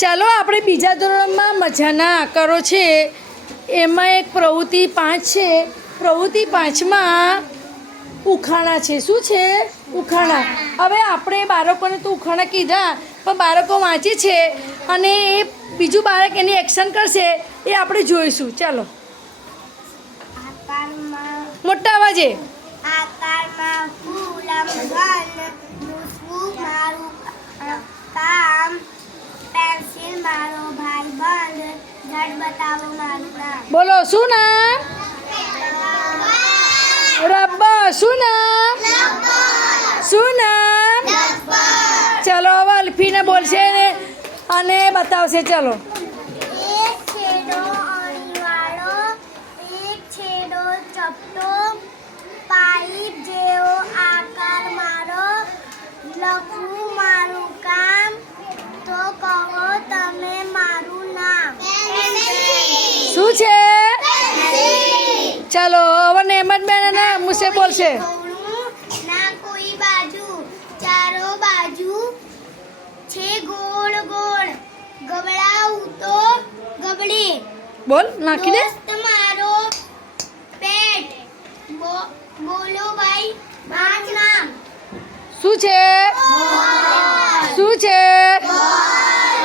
ચાલો આપણે બીજા ધોરણમાં મજાના આકારો છે એમાં એક પ્રવૃત્તિ 5 છે. પ્રવૃત્તિ 5માં ઉખાણા છે. શું છે? ઉખાણા. હવે આપણે બાળકોને તો ઉખાણા કીધા, પણ બાળકો વાંચે છે અને એ બીજું બાળક એની એક્શન કરશે એ આપણે જોઈશું. ચાલો મોટા અવાજે. આકારમાં ફૂલમ મૂછવું મારું કામ, પેન્સિલ મારો ભાઈબંધ, ઝડ બતાવો મારું નામ. બોલો શું નામ? રબર. શું નામ? શું નામ? ચલો હવે અલ્ફીને બોલશે ને અને બતાવશે. ચલો એક છેડો અણીવાળો, એક છેડો ચપટો, પાઇપ જેવો આકાર મારો, લખવું મારું કામ, તો કહો તમે મારું નામ. શું છે? ચલો હવે નેમત બેન અને મુસે બોલશે. ના કોઈ બાજુ, ચારો બાજુ છે ગોળ ગોળ, ગબડાવું તો ગબડે. બોલ નાખીને. દોસ્ત મારો પેટ, બોલો ભાઈ પાંચ નામ. શું છે? શું છે?